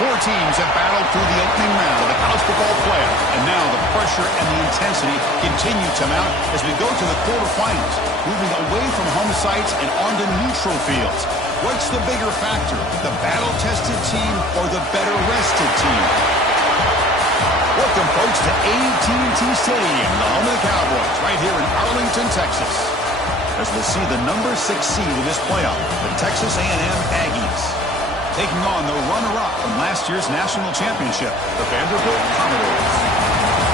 Four teams have battled through the opening round of the college football playoff, and now the pressure and the intensity continue to mount as we go to the quarterfinals, moving away from home sites and onto neutral fields. What's the bigger factor, the battle-tested team or the better-rested team? Welcome, folks, to AT&T Stadium, the home of the Cowboys, right here in Arlington, Texas, as we'll see the number 6 seed in this playoff, the Texas A&M Aggies, taking on the runner-up from last year's national championship, the Vanderbilt Commodores.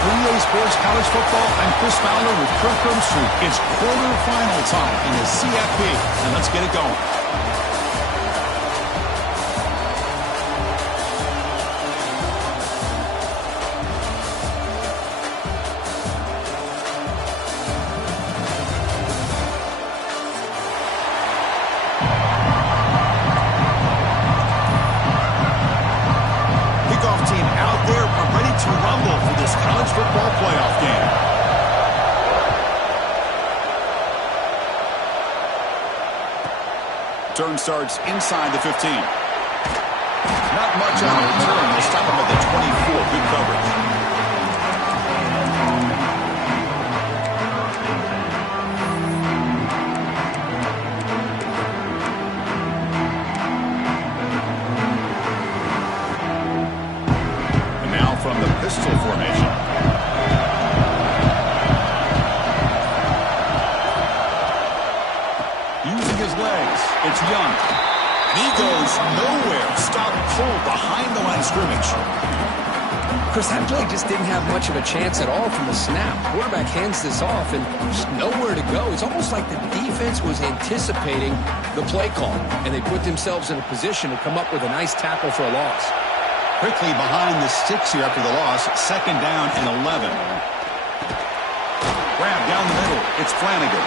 3A Sports College Football, I'm Chris Fowler with Kirk Herbstreit. It's quarterfinal time in the CFP, and let's get it going. Turn starts inside the 15. Not much on the return. They'll stop him at the 24. Good coverage. And now from the pistol formation. It's Young. And he goes nowhere. Stop pull behind the line of scrimmage. Chris, that play just didn't have much of a chance at all from the snap. Quarterback hands this off and just nowhere to go. It's almost like the defense was anticipating the play call, and they put themselves in a position to come up with a nice tackle for a loss. Quickly behind the sticks here after the loss. Second down and 11. Grab down the middle. It's Flanagan.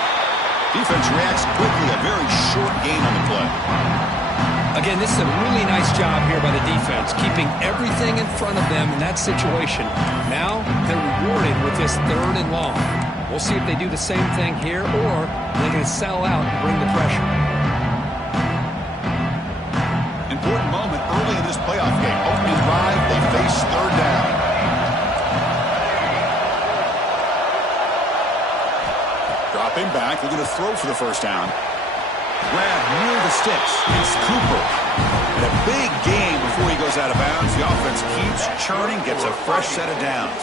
Defense reacts quickly, a very short gain on the play. Again, this is a really nice job here by the defense, keeping everything in front of them in that situation. Now they're rewarded with this 3rd and long. We'll see if they do the same thing here or they're going to settle out and bring the pressure. Important moment early in this playoff game. Opening drive, they face 3rd down. Dropping back, looking to throw for the first down. Grab near the sticks. It's Cooper. And a big gain before he goes out of bounds. The offense keeps churning, gets a fresh set of downs.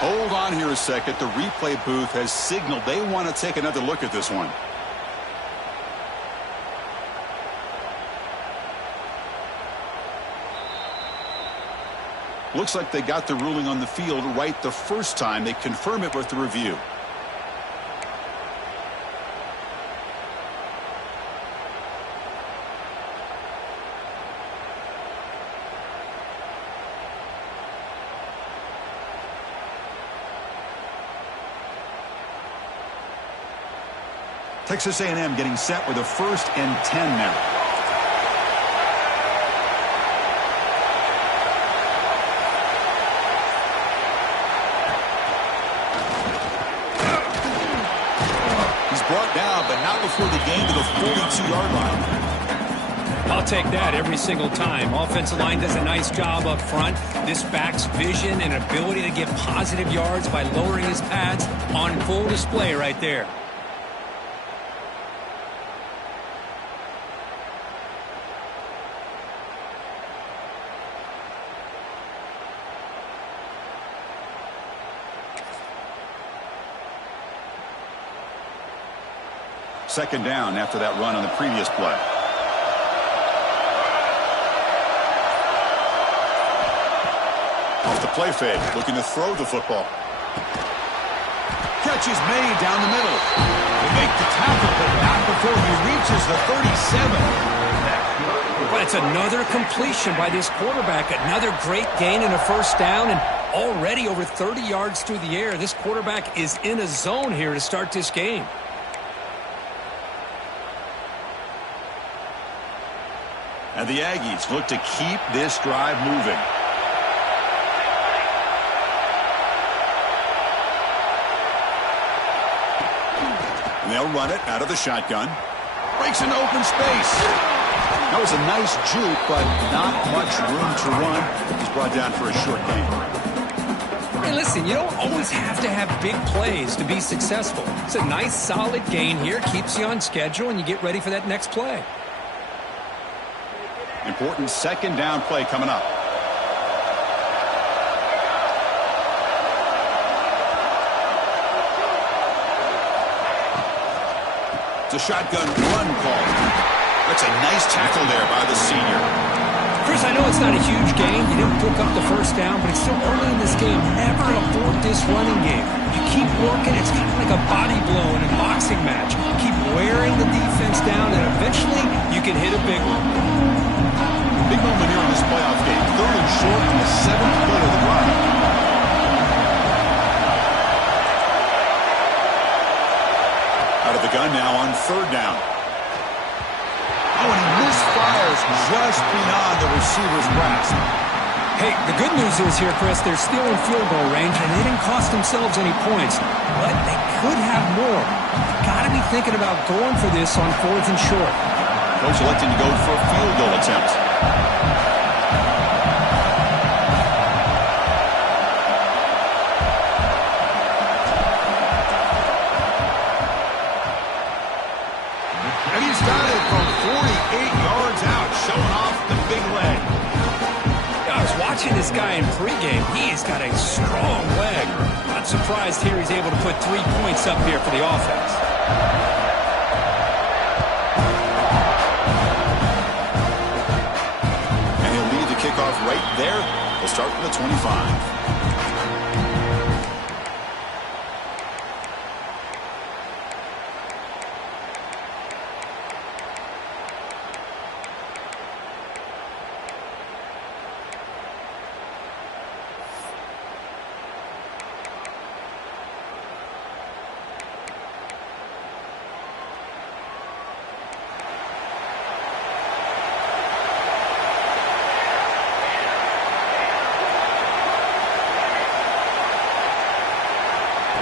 Hold on here a second. The replay booth has signaled they want to take another look at this one. Looks like they got the ruling on the field right the first time. They confirm it with the review. Texas A&M getting set with a 1st and 10 now. He's brought down, but not before the gain to the 42-yard line. I'll take that every single time. Offensive line does a nice job up front. This back's vision and ability to get positive yards by lowering his pads on full display right there. Second down after that run on the previous play. Off the play fake, looking to throw the football. Catch is made down the middle. They make the tackle, but not before he reaches the 37. Well, it's another completion by this quarterback. Another great gain and a first down, and already over 30 yards through the air. This quarterback is in a zone here to start this game. And the Aggies look to keep this drive moving. And they'll run it out of the shotgun. Breaks into open space. That was a nice juke, but not much room to run. He's brought down for a short gain. Hey, listen, you don't always have to have big plays to be successful. It's a nice, solid gain here, keeps you on schedule, and you get ready for that next play. Important second down play coming up. It's a shotgun run call. That's a nice tackle there by the senior. Chris, I know it's not a huge gain. You didn't pick up the first down, but it's still early in this game. Never abort this running game. You keep working. It's kind of like a body blow in a boxing match. Keep wearing the defense down, and eventually you can hit a big one. Big moment here in this playoff game. Third and short on the 7th play of the drive. Out of the gun now on third down. Oh, and he misfires just beyond the receiver's grasp. Hey, the good news is here, Chris, they're still in field goal range, and they didn't cost themselves any points. But they could have more. You've got to be thinking about going for this on 4th and short. Coach electing to go for a field goal attempt. And he's got it from 48 yards out, showing off the big leg. I was watching this guy in pregame. He's got a strong leg. Not surprised here he's able to put 3 points up here for the offense. And he'll lead the kickoff right there. We'll start from the 25.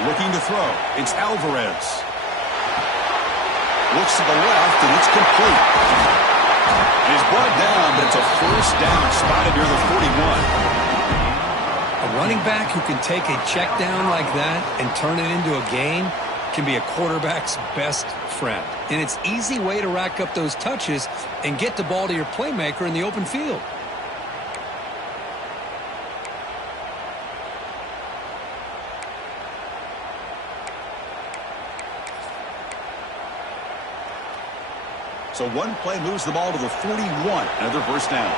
Looking to throw. It's Alvarez. Looks to the left, and it's complete. And he's brought down, but it's a first down spotted near the 41. A running back who can take a check down like that and turn it into a gain can be a quarterback's best friend. And it's an easy way to rack up those touches and get the ball to your playmaker in the open field. So one play moves the ball to the 41. Another first down.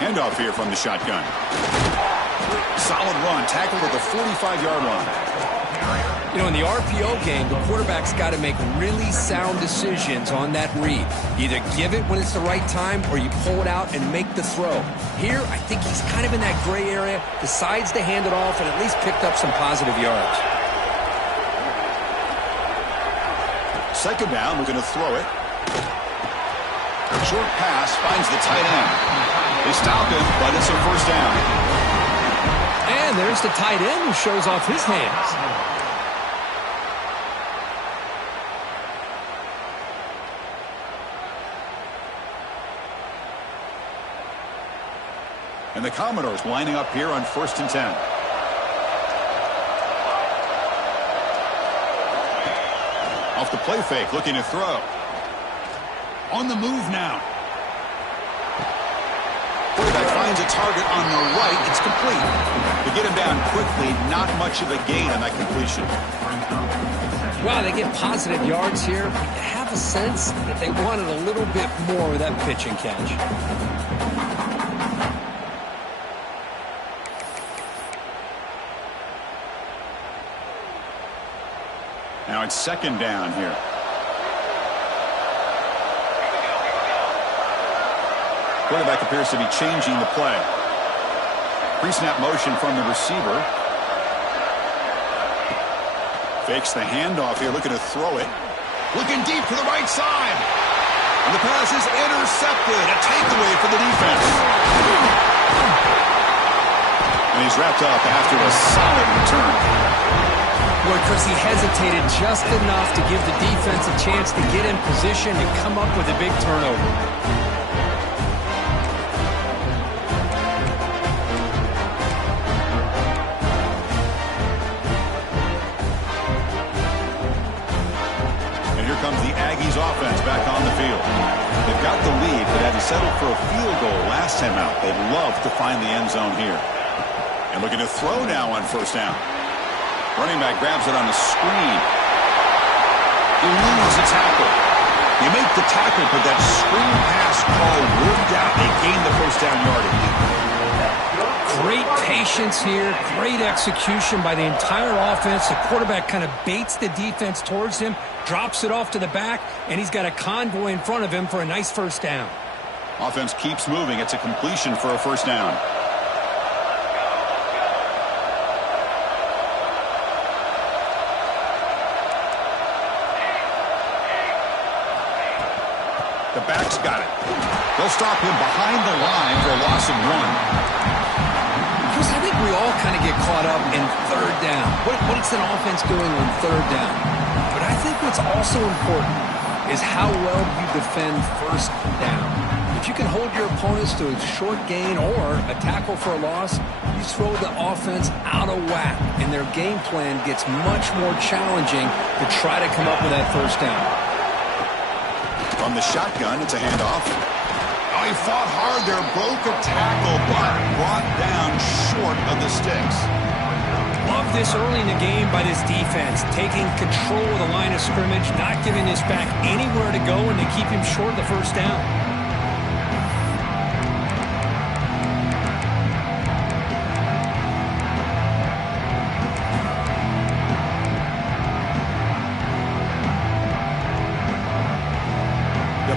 Handoff here from the shotgun. Solid run. Tackled at the 45-yard line. You know, in the RPO game, the quarterback's got to make really sound decisions on that read. Either give it when it's the right time or you pull it out and make the throw. Here, I think he's kind of in that gray area, decides to hand it off and at least picked up some positive yards. Second down, we're going to throw it. Short pass finds the tight end. They stop him, but it's a first down. And there's the tight end who shows off his hands. And the Commodores lining up here on 1st and 10. Off the play fake, looking to throw. On the move now. Quarterback finds a target on the right. It's complete. To get him down quickly, not much of a gain on that completion. Wow, they get positive yards here. I have a sense that they wanted a little bit more with that pitch and catch. Now it's second down here. Quarterback appears to be changing the play. Pre-snap motion from the receiver. Fakes the handoff here, looking to throw it. Looking deep to the right side. And the pass is intercepted. A takeaway for the defense. is wrapped up after a solid return. Boy, Chris, he hesitated just enough to give the defense a chance to get in position and come up with a big turnover. And here comes the Aggies offense back on the field. They've got the lead, but had to settle for a field goal last time out. They'd love to find the end zone here. And looking to throw now on first down. Running back grabs it on a screen. Eludes a tackle. You make the tackle, but that screen pass call worked out. They gain the first down yardage. Great patience here. Great execution by the entire offense. The quarterback kind of baits the defense towards him, drops it off to the back, and he's got a convoy in front of him for a nice first down. Offense keeps moving. It's a completion for a first down. The back's got it. They'll stop him behind the line for a loss of 1. Chris, I think we all kind of get caught up in third down. What's an offense doing on third down? But I think what's also important is how well you defend first down. If you can hold your opponents to a short gain or a tackle for a loss, you throw the offense out of whack, and their game plan gets much more challenging to try to come up with that first down. From the shotgun, it's a handoff. Oh, he fought hard there, broke a tackle, but brought down short of the sticks. Love this early in the game by this defense, taking control of the line of scrimmage, not giving this back anywhere to go, and they keep him short of the first down.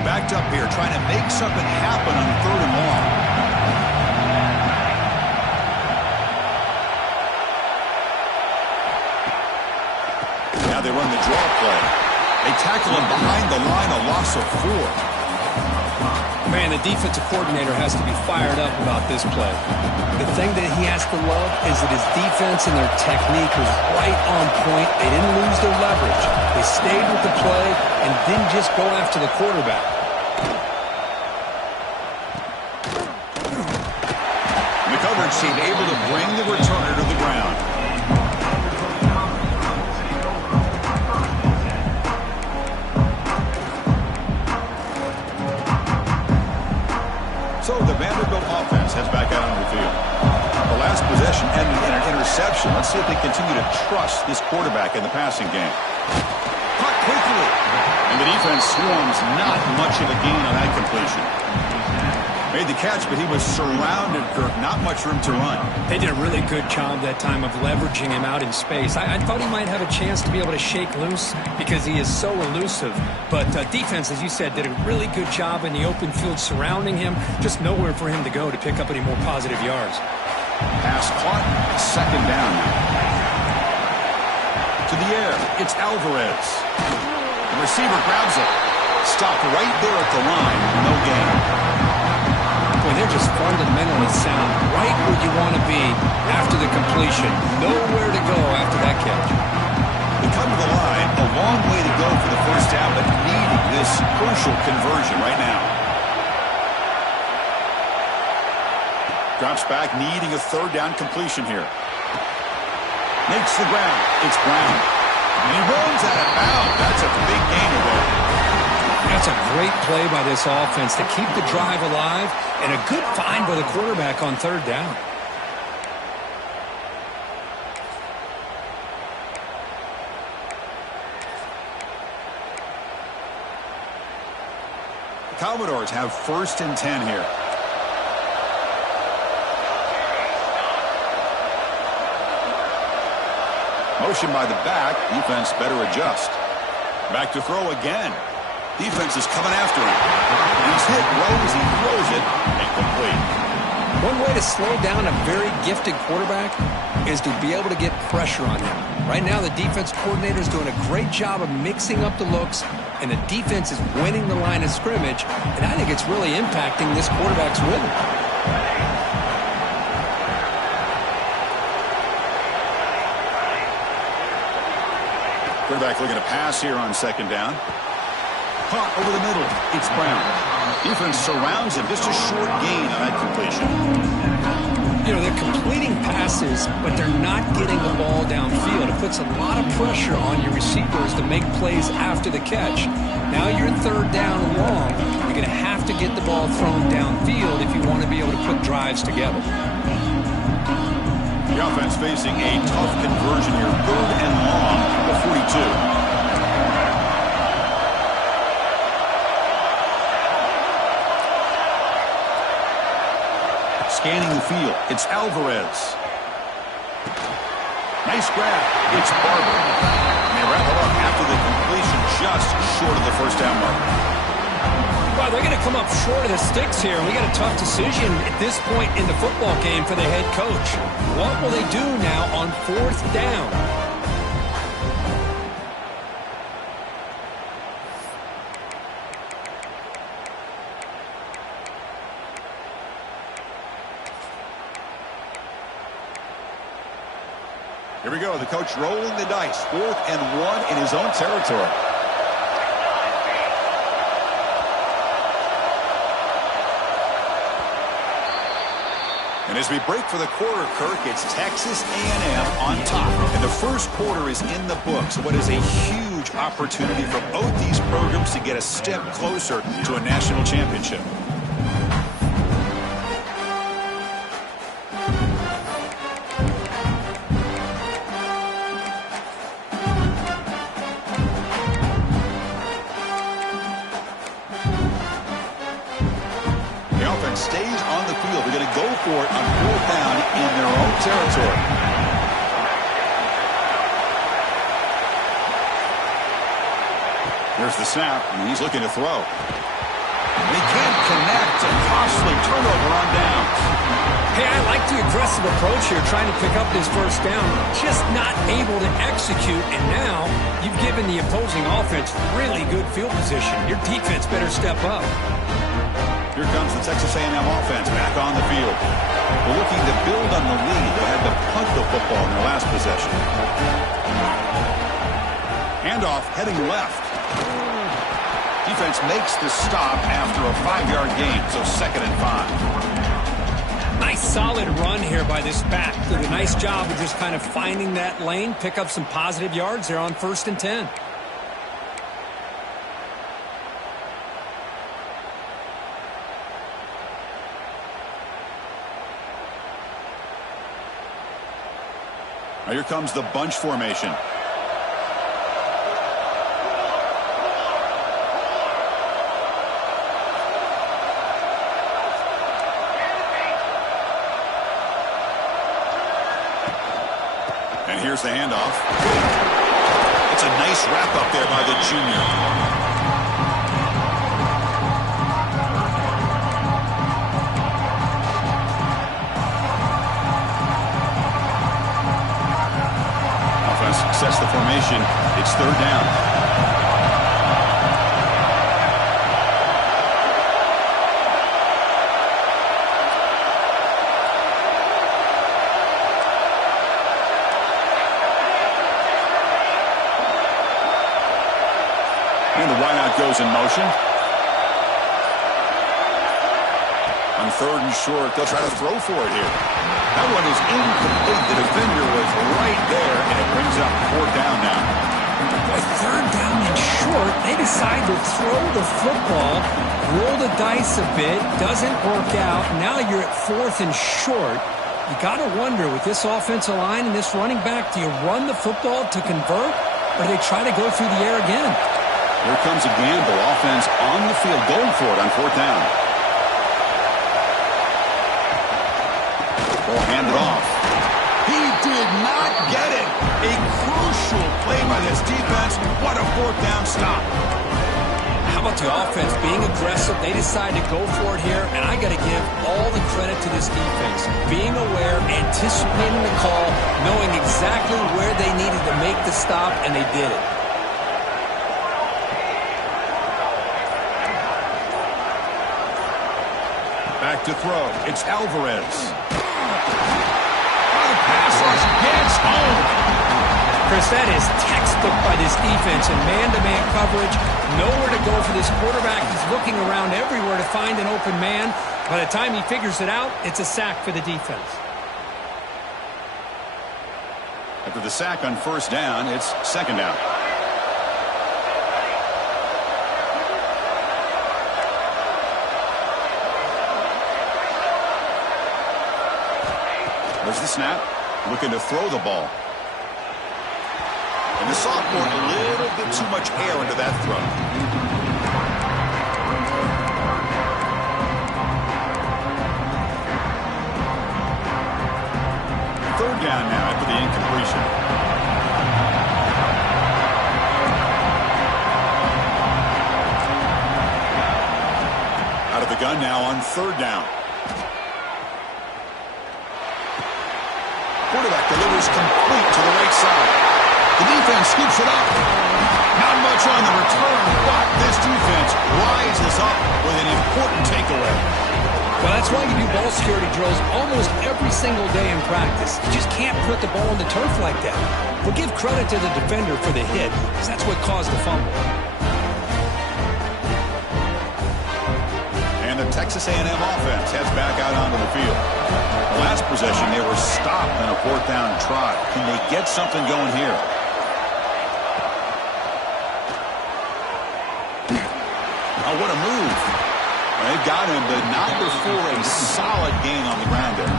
Backed up here, trying to make something happen on third and long. Now they run the draw play. They tackle him behind the line, a loss of 4. Man, the defensive coordinator has to be fired up about this play. The thing that he has to love is that his defense and their technique was right on point. They didn't lose their leverage. They stayed with the play and didn't just go after the quarterback. The coverage team able to bring the returner to the ground. So the Vanderbilt offense heads back out on the field. The last possession ended in an interception. Let's see if they continue to trust this quarterback in the passing game. Caught quickly. And the defense swarms, not much of a gain on that completion. Made the catch, but he was surrounded, Kirk. Not much room to run. They did a really good job that time of leveraging him out in space. I thought he might have a chance to be able to shake loose because he is so elusive. But defense, as you said, did a really good job in the open field surrounding him. Just nowhere for him to go to pick up any more positive yards. Pass caught. Second down now. To the air. It's Alvarez. The receiver grabs it. Stopped right there at the line. No gain. Boy, they're just fundamentally sound. Right where you want to be after the completion. Nowhere to go after that catch. They come to the line. A long way to go for the first down, but needing this crucial conversion right now. Drops back, needing a third down completion here. Makes the ground. It's Brown. And he runs out of bounds. That's a big gainer there. That's a great play by this offense to keep the drive alive and a good find by the quarterback on third down. The Commodores have 1st and 10 here. Motion by the back. Defense better adjust. Back to throw again. Defense is coming after him. And he's hit right as he throws it. Incomplete. One way to slow down a very gifted quarterback is to be able to get pressure on him. Right now, the defense coordinator is doing a great job of mixing up the looks, and the defense is winning the line of scrimmage, and I think it's really impacting this quarterback's rhythm. Quarterback looking to pass here on second down. Caught over the middle. It's Brown. Defense surrounds him. Just a short gain on that completion. You know, they're completing passes, but they're not getting the ball downfield. It puts a lot of pressure on your receivers to make plays after the catch. Now you're third down and long. You're going to have to get the ball thrown downfield if you want to be able to put drives together. The offense facing a tough conversion here. Third and long from the 42. Scanning the field, it's Alvarez. Nice grab. It's Barber. And they wrap it up after the completion, just short of the first down mark. Well, they're going to come up short of the sticks here. We got a tough decision at this point in the football game for the head coach. What will they do now on fourth down? Here we go. The coach rolling the dice. 4th and 1 in his own territory. And as we break for the quarter, Kirk, it's Texas A&M on top. And the first quarter is in the books. What is a huge opportunity for both these programs to get a step closer to a national championship. Stays on the field. They're going to go for it on 4th down in their own territory. Here's the snap, and he's looking to throw. And he can't connect. A costly turnover on downs. Hey, I like the aggressive approach here, trying to pick up this first down. Just not able to execute, and now you've given the opposing offense really good field position. Your defense better step up. Here comes the Texas A&M offense back on the field. They're looking to build on the lead. They had to punt the football in their last possession. Handoff heading left. Defense makes the stop after a 5-yard gain, so 2nd and 5. Nice solid run here by this back. Did a nice job of just kind of finding that lane, pick up some positive yards there on 1st and 10. Now here comes the bunch formation. And here's the handoff. It's a nice wrap up there by the junior. Sets the formation. It's 3rd down. And the wideout goes in motion. On 3rd and short, they'll try to throw for it here. That one is incomplete. The defender was right there, and it brings up 4th down now. With 3rd down and short, they decide to throw the football, roll the dice a bit, doesn't work out. Now you're at 4th and short. You got to wonder, with this offensive line and this running back, do you run the football to convert, or do they try to go through the air again? Here comes a gamble. Offense on the field, going for it on 4th down. Ball handed off. He did not get it. A crucial play by this defense. What a 4th down stop. How about the offense being aggressive? They decide to go for it here, and I got to give all the credit to this defense. Being aware, anticipating the call, knowing exactly where they needed to make the stop, and they did it. Back to throw. It's Alvarez. The pass rush gets home. Chris, that is textbook by this defense in man-to-man coverage. Nowhere to go for this quarterback. He's looking around everywhere to find an open man. By the time he figures it out, it's a sack for the defense. After the sack on first down, it's second down. There's the snap. Looking to throw the ball. And the sophomore, a little bit too much air into that throw. Third down now after the incompletion. Out of the gun now on third down. Quarterback delivers complete to the right side. The defense scoops it up. Not much on the return, but this defense rises up with an important takeaway. Well, that's why you do ball security drills almost every single day in practice. You just can't put the ball on the turf like that. But give credit to the defender for the hit, because that's what caused the fumble. And the Texas A&M offense heads back out onto the field. Last possession, they were stopped on a fourth down try. Can they get something going here? Oh, what a move. They've got him, but not before a solid gain on the ground there.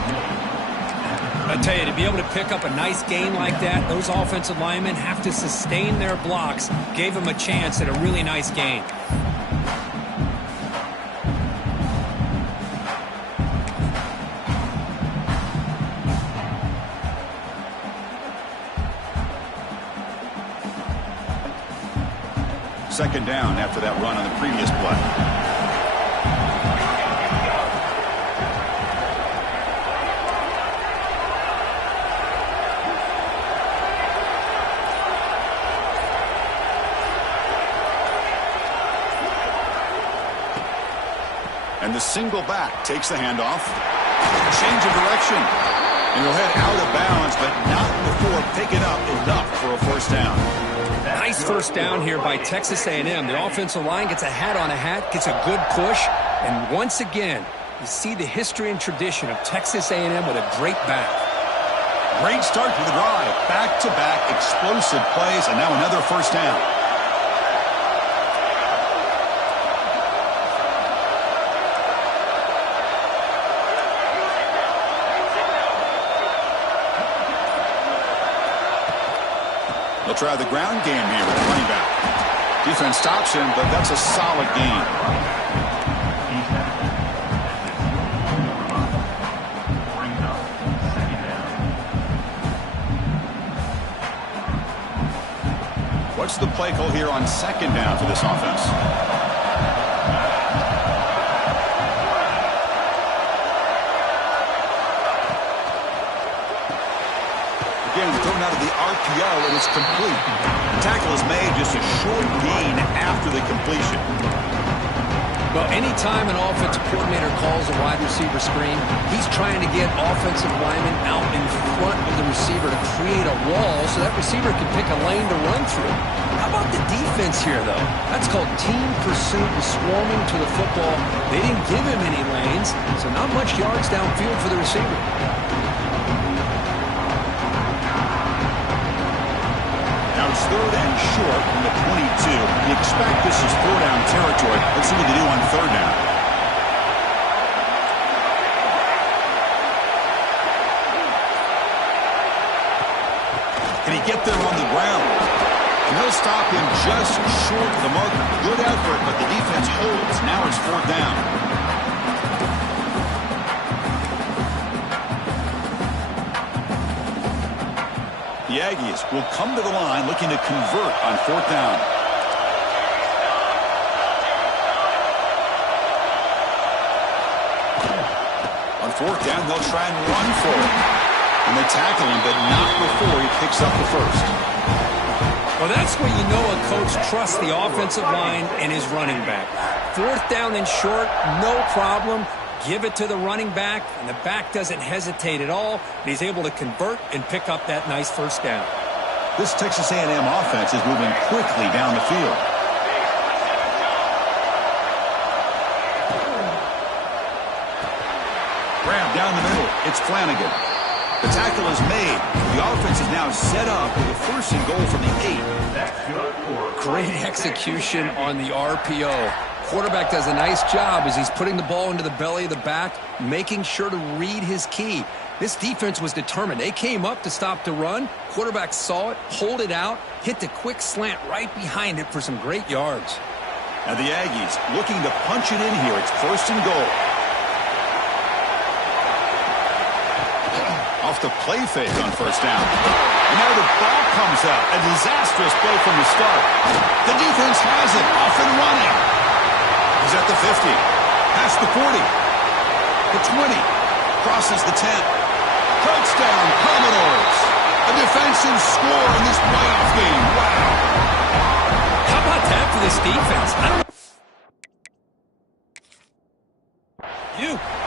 I tell you, to be able to pick up a nice gain like that, those offensive linemen have to sustain their blocks. Gave them a chance at a really nice gain. Second down after that run on the previous play. And the single back takes the handoff. Change of direction. And he'll head out of bounds, but not before picking up enough for a first down. Nice first down here by Texas A&M. The offensive line gets a hat on a hat, gets a good push, and once again, you see the history and tradition of Texas A&M with a great back. Great start to the drive. Back-to-back explosive plays, and now another first down. They'll try the ground game here with the running back. Defense stops him, but that's a solid gain. What's the play call here on second down for this offense? Again, thrown out of the RPO, and it's complete. The tackle is made, just a short gain after the completion. Well, anytime an offensive coordinator calls a wide receiver screen, he's trying to get offensive linemen out in front of the receiver to create a wall so that receiver can pick a lane to run through. How about the defense here, though? That's called team pursuit and swarming to the football. They didn't give him any lanes, so not much yards downfield for the receiver. It's third and short from the 22. You expect this is four down territory. Let's see what they do on third down. Can he get there on the ground? And they'll stop him just short of the marker. Good effort, but the defense holds. Now it's fourth down. The Aggies will come to the line looking to convert on fourth down. On fourth down, they'll try and run for it. And they tackle him, but not before he picks up the first. Well, that's where you know a coach trusts the offensive line and his running back. Fourth down and short, no problem. Give it to the running back, and the back doesn't hesitate at all. He's able to convert and pick up that nice first down. This Texas A&M offense is moving quickly down the field. Grab down the middle. It's Flanagan. The tackle is made. The offense is now set up with a first and goal from the 8. Great execution on the RPO. Quarterback does a nice job as he's putting the ball into the belly of the back, making sure to read his key. This defense was determined. They came up to stop the run. Quarterback saw it, pulled it out, hit the quick slant right behind it for some great yards. And the Aggies looking to punch it in here. It's first and goal. Off the play fake on first down. And now the ball comes out. A disastrous play from the start. The defense has it. Off and running. He's at the 50. Past the 40. The 20. Crosses the 10. Touchdown, Commodores. A defensive score in this playoff game. Wow. How about that for this defense?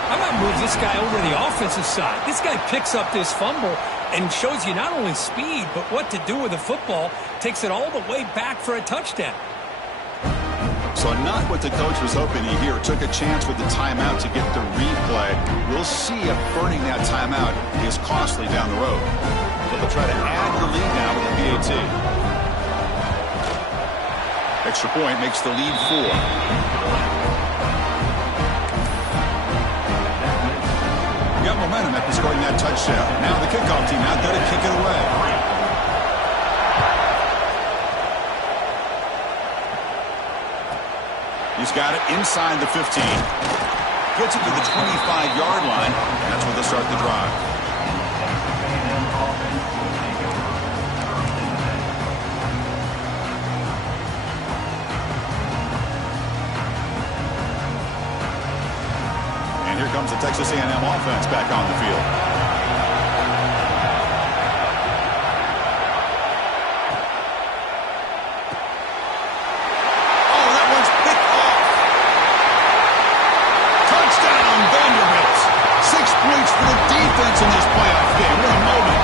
How about move this guy over to the offensive side? This guy picks up this fumble and shows you not only speed, but what to do with the football. Takes it all the way back for a touchdown. So not what the coach was hoping to hear. Took a chance with the timeout to get the replay. We'll see if burning that timeout is costly down the road. But they'll try to add the lead now with the PAT. Extra point makes the lead 4. Got momentum after scoring that touchdown. Now the kickoff team out there to kick it away. He's got it inside the 15. Gets it to the 25-yard line. And that's where they'll start the drive. Here comes the Texas A&M offense back on the field. Oh, that one's picked off. Touchdown, Vanderbilt. 6 points for the defense in this playoff game. What a moment.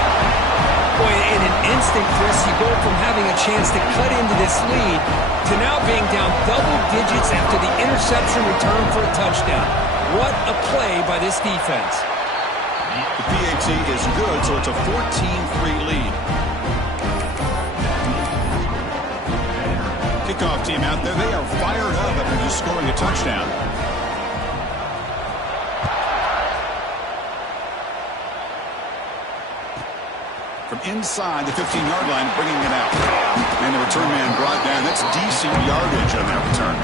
Boy, in an instant, Chris, you go from having a chance to cut into this lead to now being down double digits after the interception return for a touchdown. What a play by this defense. The PAT is good, so it's a 14-3 lead. Kickoff team out there. They are fired up after just scoring a touchdown. From inside the 15-yard line, bringing it out. And the return man brought down. That's decent yardage on that return.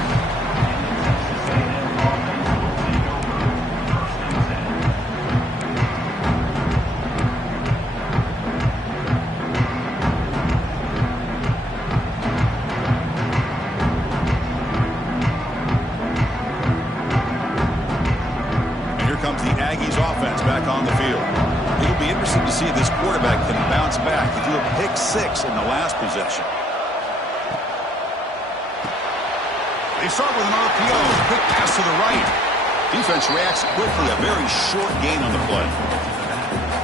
Back on the field. It'll be interesting to see if this quarterback can bounce back. He threw a pick 6 in the last possession. They start with an RPO. Quick pass to the right. Defense reacts quickly. A very short gain on the play.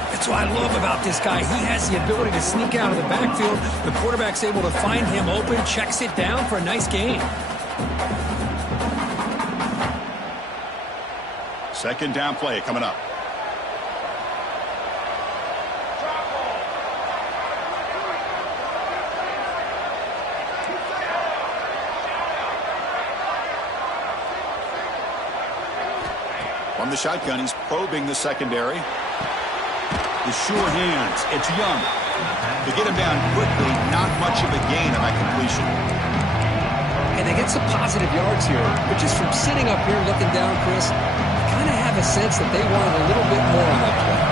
That's what I love about this guy. He has the ability to sneak out of the backfield. The quarterback's able to find him open, checks it down for a nice gain. Second down play coming up. From the shotgun, he's probing the secondary. The sure hands. It's Young. To get him down quickly, not much of a gain on that completion. And they get some positive yards here. But just from sitting up here looking down, Chris, I kind of have a sense that they wanted a little bit more on that play.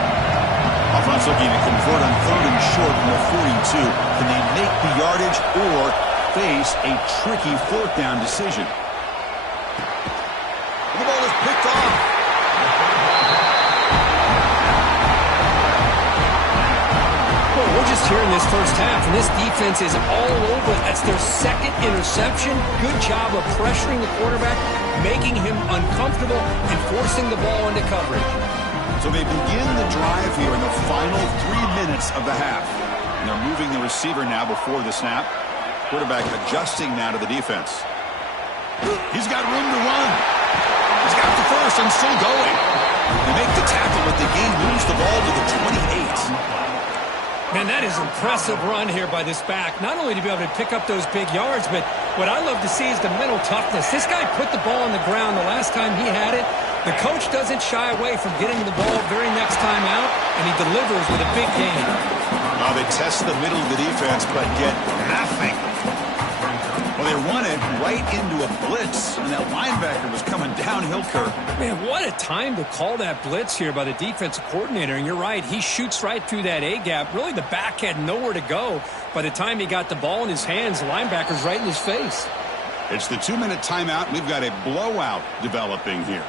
Offense looking to convert on 3rd and short from the 42. Can they make the yardage or face a tricky 4th down decision? And the ball is picked off. We're just here in this first half, and this defense is all over. That's their 2nd interception. Good job of pressuring the quarterback, making him uncomfortable, and forcing the ball into coverage. So they begin the drive here in the final 3 minutes of the half. And they're moving the receiver now before the snap. Quarterback adjusting now to the defense. He's got room to run. He's got the first and still going. They make the tackle, but the game moves the ball to the 28. Man, that is impressive run here by this back. Not only to be able to pick up those big yards, but what I love to see is the mental toughness. This guy put the ball on the ground the last time he had it. The coach doesn't shy away from getting the ball very next time out, and he delivers with a big gain. Well, they test the middle of the defense, but get nothing. Well, they run it right into a blitz, and that linebacker was coming downhill, Kirk. Man, what a time to call that blitz here by the defensive coordinator. And you're right, he shoots right through that A-gap. Really, the back had nowhere to go. By the time he got the ball in his hands, the linebacker's right in his face. It's the 2-minute timeout. We've got a blowout developing here.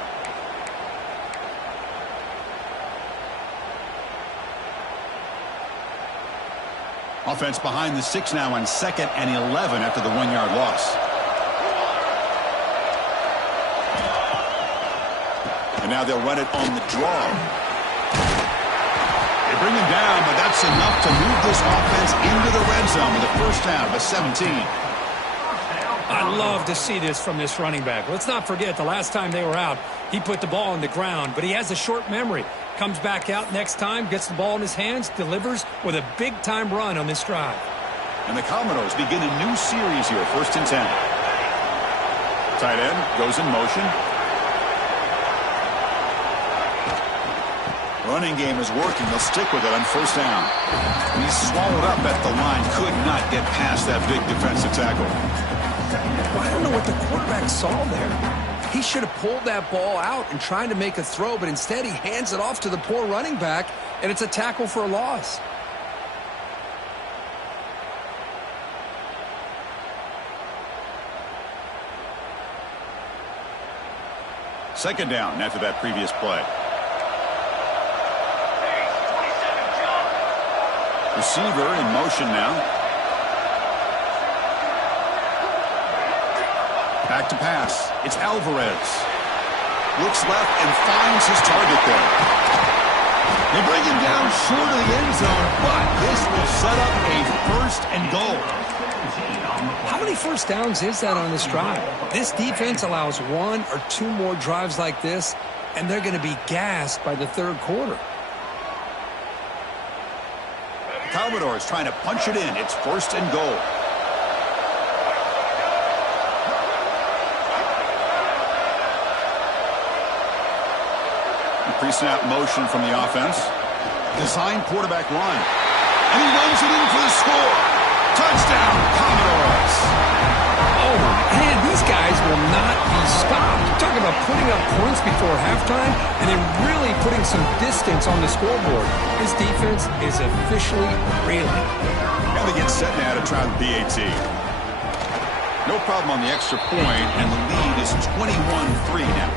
Offense behind the 6 now on 2nd and 11 after the 1-yard loss. And now they'll run it on the draw. They bring him down, but that's enough to move this offense into the red zone with a first down of 17. I love to see this from this running back. Let's not forget the last time they were out, he put the ball on the ground, but he has a short memory. Comes back out next time, gets the ball in his hands, delivers with a big-time run on this drive. And the Commodores begin a new series here, 1st and 10. Tight end goes in motion. Running game is working. They'll stick with it on 1st down. And he's swallowed up at the line. Could not get past that big defensive tackle. Well, I don't know what the quarterback saw there. He should have pulled that ball out and tried to make a throw, but instead he hands it off to the poor running back, and it's a tackle for a loss. Second down after that previous play. Receiver in motion now. Back to pass. It's Alvarez. Looks left and finds his target there. They bring him down short of the end zone, but this will set up a 1st and goal. How many first downs is that on this drive? This defense allows 1 or 2 more drives like this, and they're going to be gassed by the 3rd quarter. The Commodores trying to punch it in. It's 1st and goal. Pre-snap motion from the offense. Design quarterback run. And he runs it in for the score. Touchdown, Commodores. Oh, man, these guys will not be stopped. Talk about putting up points before halftime and then really putting some distance on the scoreboard. This defense is officially reeling. And they get set now to try the PAT. No problem on the extra point, and the lead is 21-3 now.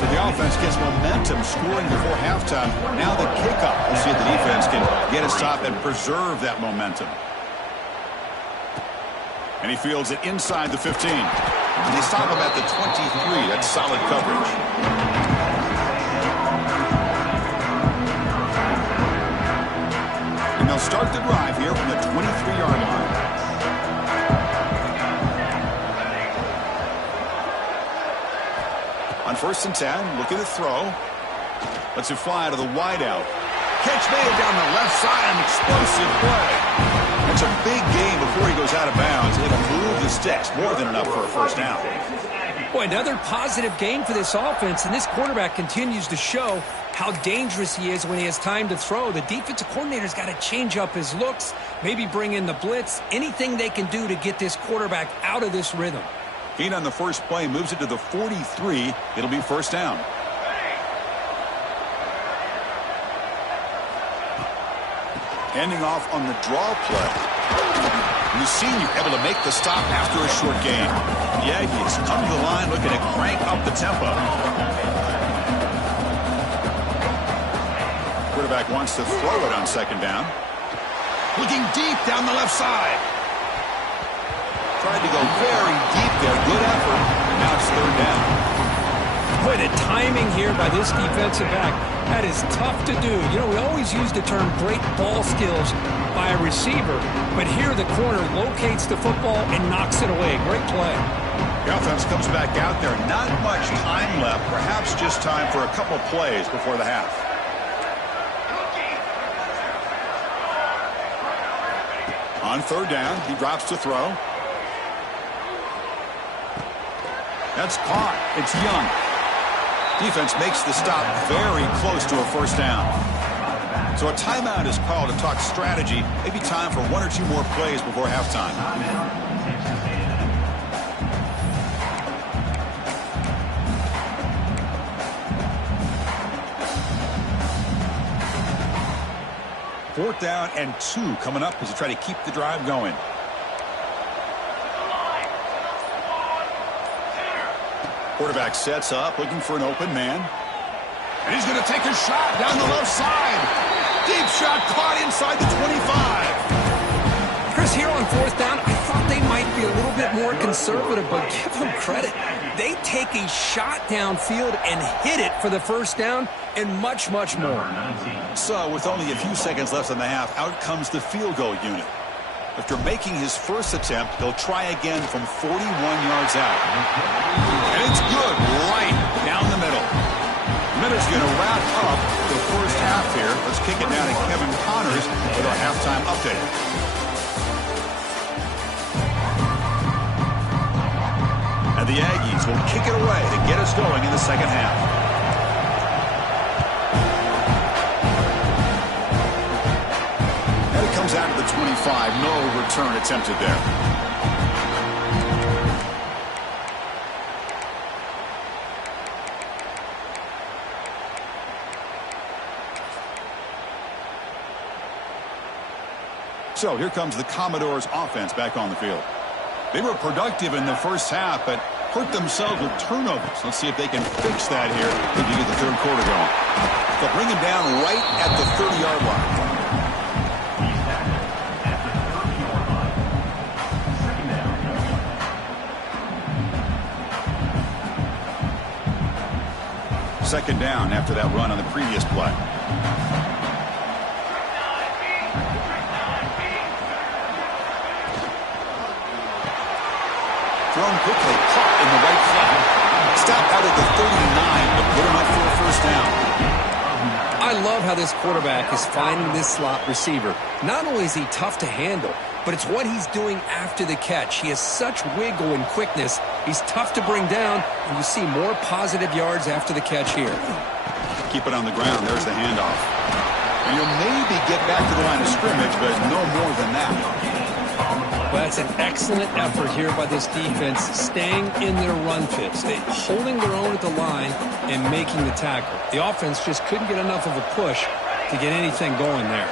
So the offense gets momentum scoring before halftime. Now the kickoff. We'll see if the defense can get a stop and preserve that momentum. And he fields it inside the 15. And they stop him at the 23. That's solid coverage. And they'll start the drive here from the 23-yard line. On 1st and 10, looking to throw. Lets it fly out of the wideout. Catch made down the left side, an explosive play. That's a big gain before he goes out of bounds. It'll move the sticks, more than enough for a first down. Boy, another positive gain for this offense, and this quarterback continues to show how dangerous he is when he has time to throw. The defensive coordinator's got to change up his looks, maybe bring in the blitz, anything they can do to get this quarterback out of this rhythm. Gain on the first play, moves it to the 43. It'll be first down. Handing off on the draw play. And the senior able to make the stop after a short gain. The Aggies come to the line looking to crank up the tempo. Quarterback wants to throw it on 2nd down. Looking deep down the left side. Tried to go very deep there. Good effort. And now it's 3rd down. Boy, the timing here by this defensive back, that is tough to do. You know, we always use the term great ball skills by a receiver, but here the corner locates the football and knocks it away. Great play. The offense comes back out there. Not much time left. Perhaps just time for a couple plays before the half. On third down, he drops to throw. That's caught. It's Young. Defense makes the stop very close to a first down. So a timeout is called to talk strategy. Maybe time for one or two more plays before halftime. Fourth down and 2 coming up as they try to keep the drive going. Quarterback sets up, looking for an open man. And he's going to take a shot down the left side. Deep shot caught inside the 25. Chris, here on fourth down, I thought they might be a little bit more conservative, but give them credit. They take a shot downfield and hit it for the first down and much, much more. So with only a few seconds left in the half, out comes the field goal unit. After making his first attempt, he'll try again from 41 yards out. And it's good right down the middle. Miller's going to wrap up the first half here. Let's kick it down to Kevin Connors with our halftime update. And the Aggies will kick it away to get us going in the second half. Comes out of the 25. No return attempted there. So here comes the Commodores offense back on the field. They were productive in the first half, but hurt themselves with turnovers. Let's see if they can fix that here as we get the third quarter going. They'll bring him down right at the 30-yard line. Second down after that run on the previous play. Thrown quickly, caught in the right flat. Stop out at the 39 to put him up for a first down. I love how this quarterback is finding this slot receiver. Not only is he tough to handle, but it's what he's doing after the catch. He has such wiggle and quickness. He's tough to bring down, and you see more positive yards after the catch here. Keep it on the ground. There's the handoff. And you'll maybe get back to the line of scrimmage, but no more than that. Well, that's an excellent effort here by this defense, staying in their run fits. They holding their own at the line and making the tackle. The offense just couldn't get enough of a push to get anything going there.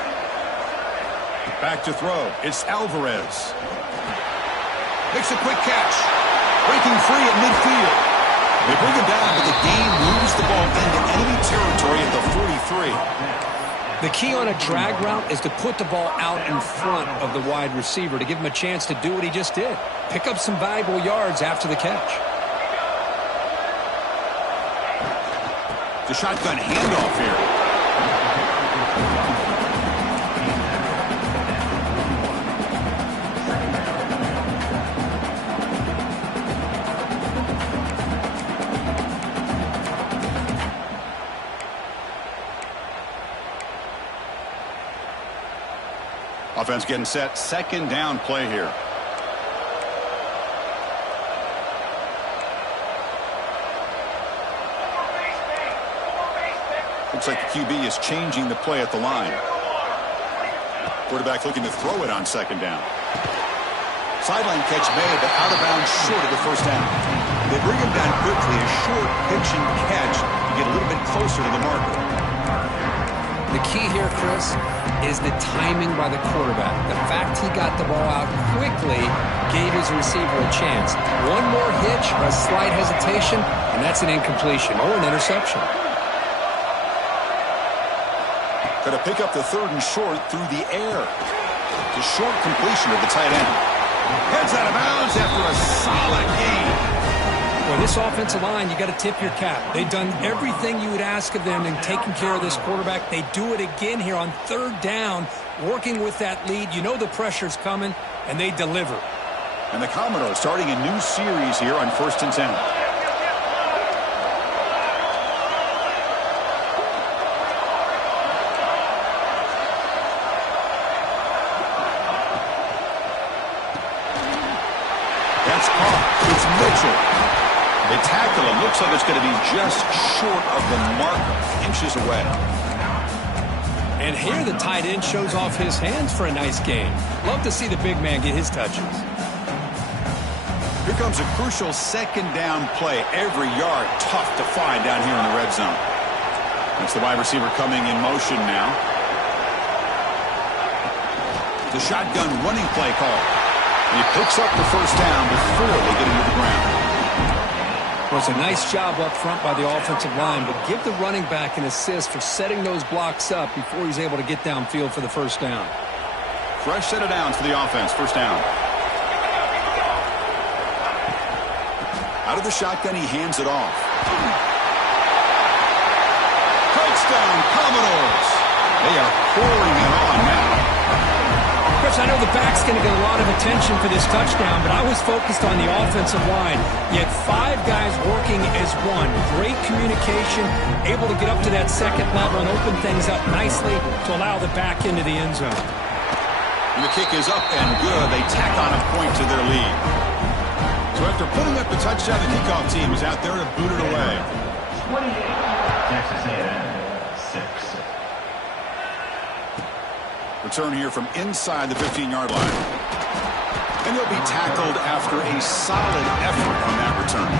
Back to throw. It's Alvarez. Makes a quick catch. Breaking free at midfield. They bring him down, but the game moves the ball into enemy territory at the 43. The key on a drag route is to put the ball out in front of the wide receiver to give him a chance to do what he just did. Pick up some valuable yards after the catch. The shotgun handoff here. Offense getting set. Second down play here. Looks like the QB is changing the play at the line. Quarterback looking to throw it on second down. Sideline catch made, but out of bounds short of the first down. They bring him down quickly. A short pitch and catch to get a little bit closer to the marker. The key here, Chris, is the timing by the quarterback. The fact he got the ball out quickly gave his receiver a chance. One more hitch, a slight hesitation, and that's an incompletion or an interception. Got to pick up the third and short through the air. The short completion of the tight end. Heads out of bounds after a solid gain. Well, this offensive line, you got to tip your cap. They've done everything you would ask of them in taking care of this quarterback. They do it again here on third down, working with that lead. You know the pressure's coming, and they deliver. And the Commodores starting a new series here on 1st and 10. That's caught. It's Mitchell. They tackle him. Looks like it's going to be just short of the marker, inches away. And here the tight end shows off his hands for a nice game. Love to see the big man get his touches. Here comes a crucial second down play. Every yard tough to find down here in the red zone. That's the wide receiver coming in motion now. The shotgun running play call. And he picks up the first down before they get into the ground. Well, it's a nice job up front by the offensive line, but give the running back an assist for setting those blocks up before he's able to get downfield for the first down. Fresh set of downs for the offense. First down. Out of the shotgun, he hands it off. Touchdown, Commodores. They are pouring it on now. Chris, I know the back's going to get a lot of attention for this touchdown, but I was focused on the offensive line. You had 5 guys working as one. Great communication, able to get up to that second level and open things up nicely to allow the back into the end zone. And the kick is up and good. They tack on a point to their lead. So after putting up the touchdown, the kickoff team is out there to boot it away. 28, Texas A&M, 6. Return here from inside the 15-yard line. And he'll be tackled after a solid effort on that return.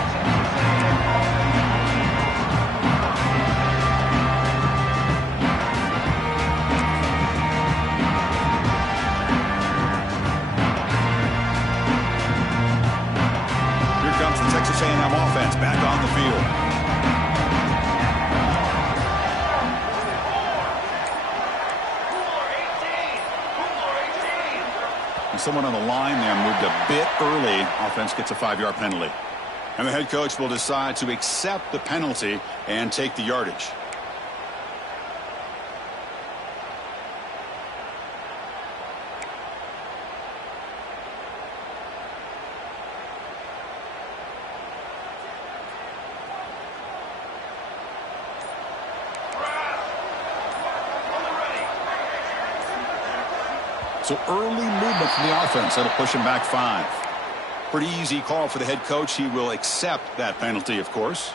Here comes the Texas A&M offense back on the field. Someone on the line there moved a bit early. Offense gets a 5-yard penalty. And the head coach will decide to accept the penalty and take the yardage. So early movement from the offense. That'll push him back 5. Pretty easy call for the head coach. He will accept that penalty, of course.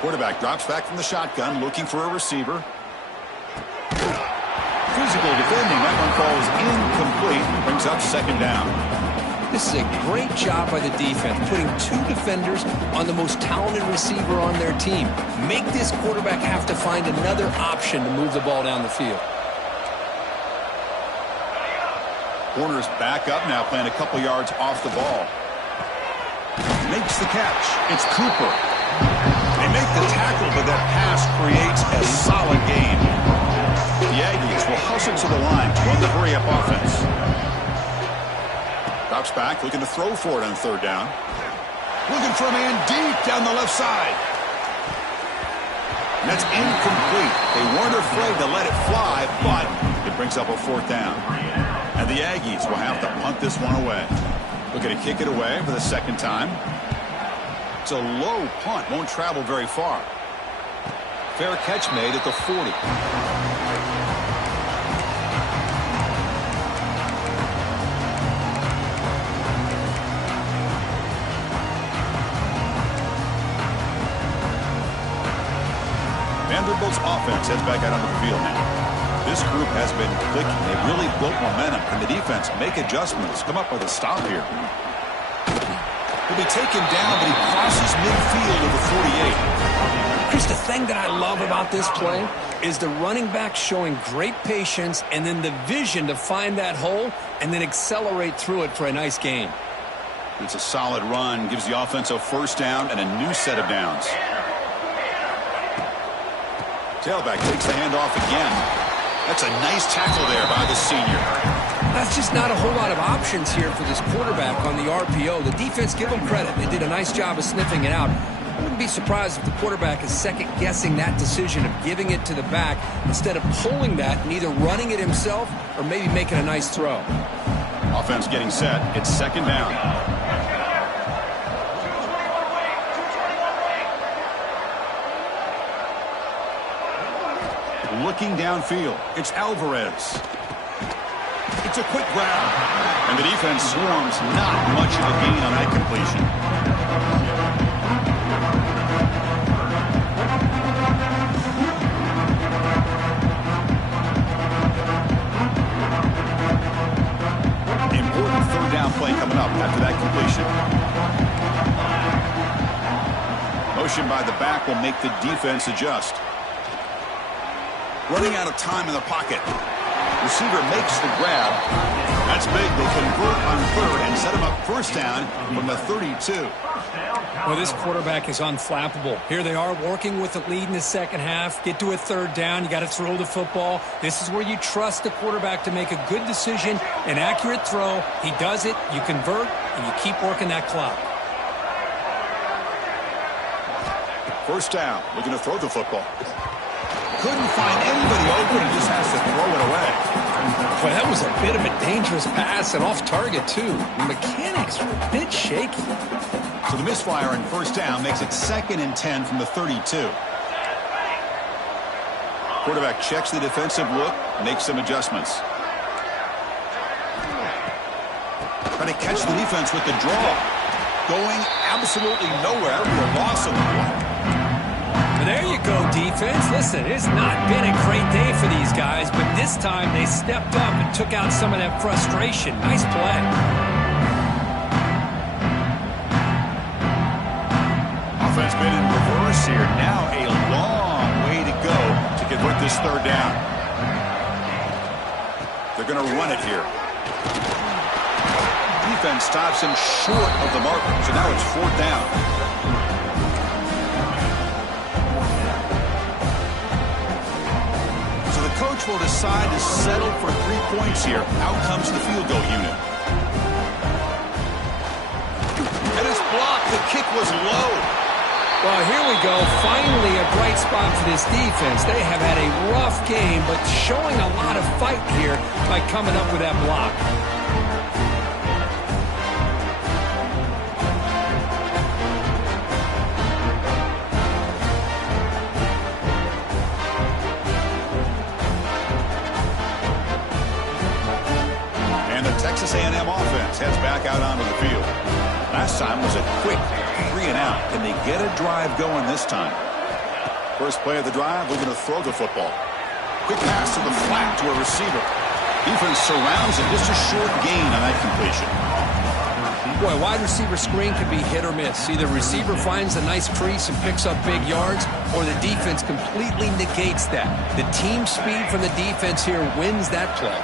Quarterback drops back from the shotgun, looking for a receiver. Physical defending. That one falls incomplete. Brings up second down. This is a great job by the defense, putting 2 defenders on the most talented receiver on their team. Make this quarterback have to find another option to move the ball down the field. Corner's back up now, playing a couple yards off the ball. Makes the catch. It's Cooper. They make the tackle, but that pass creates a solid gain. The Aggies will hustle to the line to run the hurry-up offense. Drops back, looking to throw for it on third down. Looking for a man deep down the left side. And that's incomplete. They weren't afraid to let it fly, but it brings up a 4th down. And the Aggies will have to punt this one away. Looking to kick it away for the second time. It's a low punt, won't travel very far. Fair catch made at the 40. Vanderbilt's offense heads back out onto the field now. This group has been clicking. They've really built momentum. Can the defense make adjustments? Come up with a stop here. He'll be taken down, but he crosses midfield of the 48. Chris, the thing that I love about this play is the running back showing great patience and then the vision to find that hole and then accelerate through it for a nice gain. It's a solid run. Gives the offense a first down and a new set of downs. Tailback takes the handoff again. That's a nice tackle there by the senior. That's just not a whole lot of options here for this quarterback on the RPO. The defense, give them credit. They did a nice job of sniffing it out. I wouldn't be surprised if the quarterback is second-guessing that decision of giving it to the back instead of pulling that and either running it himself or maybe making a nice throw. Offense getting set. It's second down. Looking downfield. It's Alvarez. It's a quick grab. And the defense swarms. Not much of a gain on that completion. Important third down play coming up after that completion. Motion by the back will make the defense adjust. Running out of time in the pocket. Receiver makes the grab. That's big. They convert on third and set him up first down from the 32. Well, this quarterback is unflappable. Here they are working with the lead in the second half. Get to a third down. You got to throw the football. This is where you trust the quarterback to make a good decision, an accurate throw. He does it. You convert, and you keep working that clock. First down. Looking to throw the football. Couldn't find anybody open and just has to throw it away. Well, that was a bit of a dangerous pass and off target, too. The mechanics were a bit shaky. So the misfire on first down makes it 2nd and 10 from the 32. Quarterback checks the defensive look, makes some adjustments. Trying to catch the defense with the draw. Going absolutely nowhere. A loss of the play. There you go, defense. Listen, it's not been a great day for these guys, but this time they stepped up and took out some of that frustration. Nice play. Offense been in reverse here. Now a long way to go to convert this third down. They're going to run it here. Defense stops him short of the marker, so now it's 4th down. Coach will decide to settle for 3 points here. Out comes the field goal unit. And it's blocked. The kick was low. Well, here we go. Finally a bright spot for this defense. They have had a rough game, but showing a lot of fight here by coming up with that block. Texas A&M offense heads back out onto the field. Last time was a quick 3 and out. Can they get a drive going this time? First play of the drive, we're going to throw the football. Quick pass to the flat to a receiver. Defense surrounds it. Just a short gain on that completion. Boy, wide receiver screen can be hit or miss. Either receiver finds a nice crease and picks up big yards, or the defense completely negates that. The team speed from the defense here wins that play.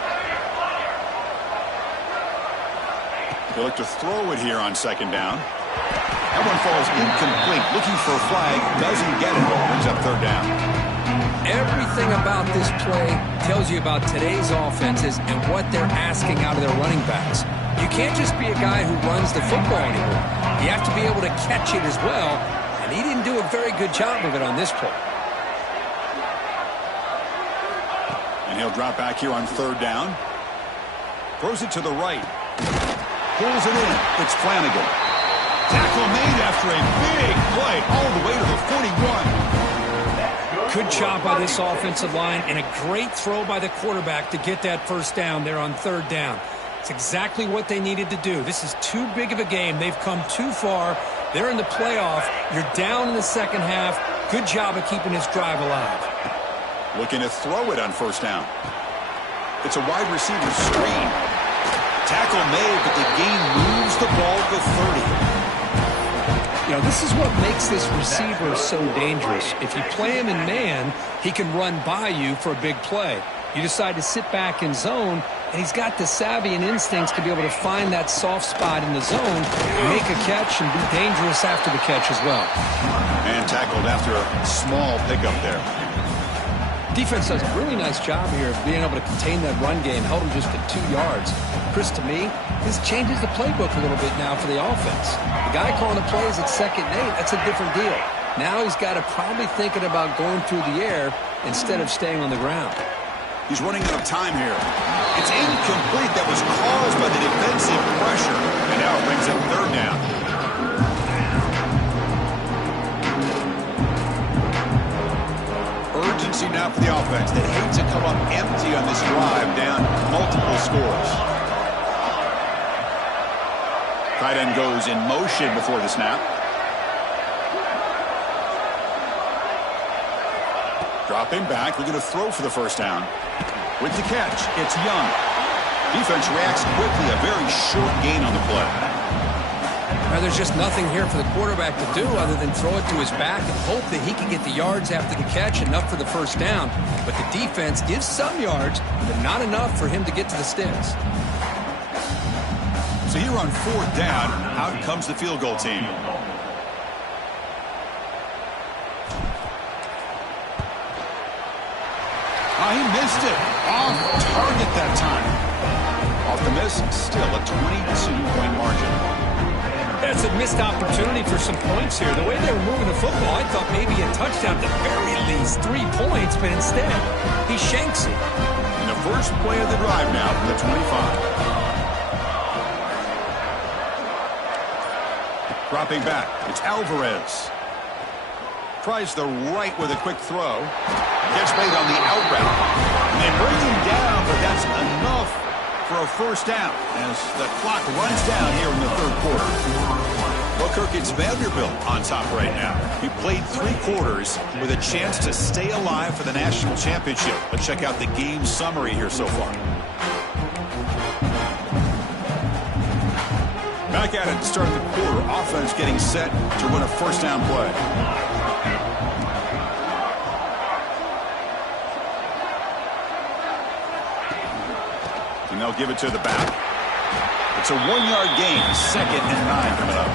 They look to throw it here on second down. That one falls incomplete. Looking for a flag. Doesn't get it. Brings up third down. Everything about this play tells you about today's offenses and what they're asking out of their running backs. You can't just be a guy who runs the football anymore. You have to be able to catch it as well, and he didn't do a very good job of it on this play. And he'll drop back here on third down. Throws it to the right. Pulls it in. It's Flanagan. Tackle made after a big play all the way to the 41. Good job by this offensive line and a great throw by the quarterback to get that first down there on third down. It's exactly what they needed to do. This is too big of a game. They've come too far. They're in the playoff. You're down in the second half. Good job of keeping this drive alive. Looking to throw it on first down. It's a wide receiver screen. Tackle made, but the gain moves the ball to 30. You know, this is what makes this receiver so dangerous. If you play him in man, he can run by you for a big play. You decide to sit back in zone, and he's got the savvy and instincts to be able to find that soft spot in the zone, make a catch, and be dangerous after the catch as well. And tackled after a small pickup there. Defense does a really nice job here of being able to contain that run game, held him just to 2 yards. Chris, to me, this changes the playbook a little bit now for the offense. The guy calling the plays at 2nd and 8, that's a different deal. Now he's got to probably thinking about going through the air instead of staying on the ground. He's running out of time here. It's incomplete. That was caused by the defensive pressure. And now it brings up 3rd down. Urgency now for the offense. They hate to come up empty on this drive, down multiple scores. Tight end goes in motion before the snap. Dropping back, we're going to throw for the 1st down. With the catch, it's Young. Defense reacts quickly, a very short gain on the play. Now, there's just nothing here for the quarterback to do other than throw it to his back and hope that he can get the yards after the catch, enough for the 1st down. But the defense gives some yards, but not enough for him to get to the sticks. So here on 4th down, out comes the field goal team. Oh, he missed it. Off target that time. Off the miss, still a 22-point margin. That's a missed opportunity for some points here. The way they were moving the football, I thought maybe a touchdown, at the very least 3 points, but instead, he shanks it. And the first play of the drive now from the 25. Dropping back, it's Alvarez. Tries the right with a quick throw. Gets made on the out route. And they bring him down, but that's enough for a 1st down as the clock runs down here in the 3rd quarter. Well, Kirk, it's Vanderbilt on top right now. He played 3 quarters with a chance to stay alive for the national championship. Let's check out the game summary here so far. Back at it to start the quarter. Offense getting set to run a 1st down play. And they'll give it to the back. It's a 1-yard gain. 2nd and 9 coming up.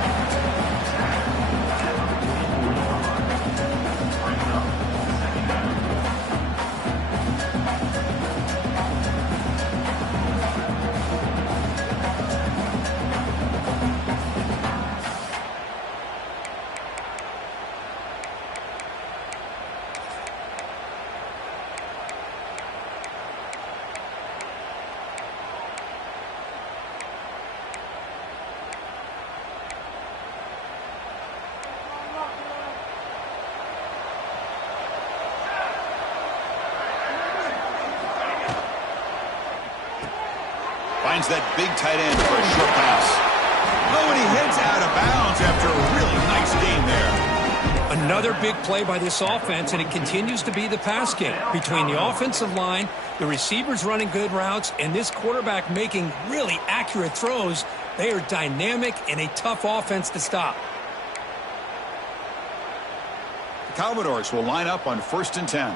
Finds that big tight end for a short pass. Oh, and he heads out of bounds after a really nice gain there. Another big play by this offense, and it continues to be the pass game. Between the offensive line, the receivers running good routes, and this quarterback making really accurate throws, they are dynamic and a tough offense to stop. The Commodores will line up on 1st and 10.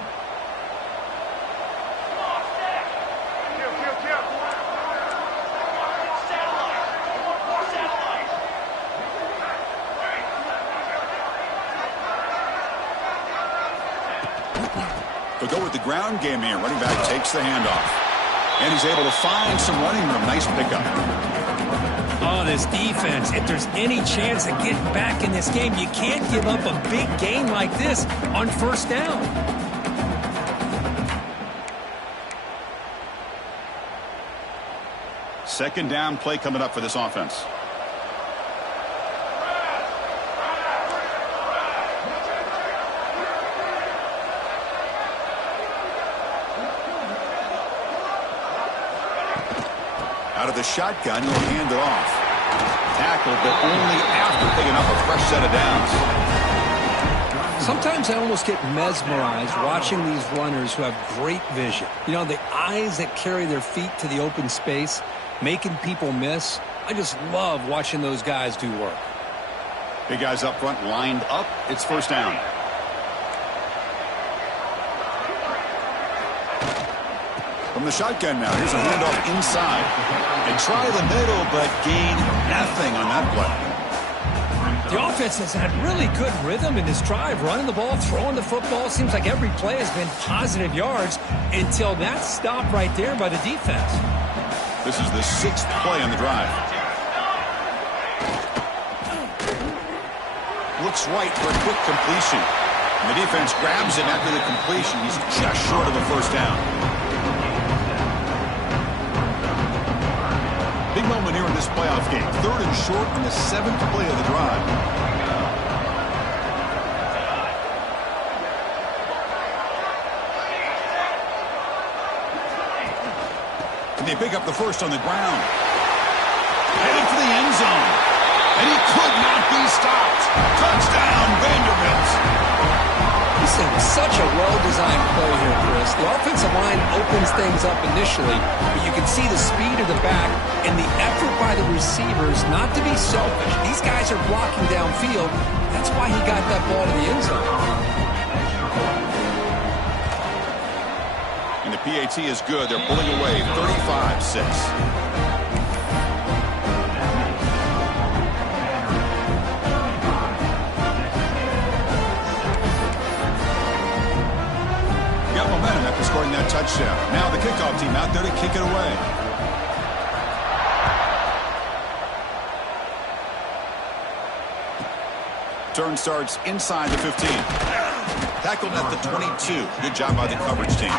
They'll go with the ground game here. Running back takes the handoff. And he's able to find some running room. Nice pickup. Oh, this defense, if there's any chance of getting back in this game, you can't give up a big gain like this on 1st down. Second down play coming up for this offense. Out of the shotgun, he'll hand it off. Tackled, but only after picking up a fresh set of downs. Sometimes I almost get mesmerized watching these runners who have great vision. You know, the eyes that carry their feet to the open space, making people miss. I just love watching those guys do work. Big guys up front lined up. It's 1st down. From the shotgun now, here's a handoff inside. They try the middle, but gain nothing on that play. The offense has had really good rhythm in this drive, running the ball, throwing the football. Seems like every play has been positive yards until that stop right there by the defense. This is the 6th play on the drive. Looks right for a quick completion. And the defense grabs him after the completion. He's just short of a first down. Big moment here in this playoff game. 3rd and short on the 7th play of the drive. And they pick up the first on the ground. Headed for the end zone. And he could not be stopped. Touchdown, Vanderbilt. This is such a well-designed play here, Chris. The offensive line opens things up initially, but you can see the speed of the back and the effort by the receivers not to be selfish. These guys are blocking downfield. That's why he got that ball to the end zone. And the PAT is good. They're pulling away 35-6. Momentum after scoring that touchdown. Now the kickoff team out there to kick it away. Turn starts inside the 15. Tackled at the 22. Good job by the coverage team.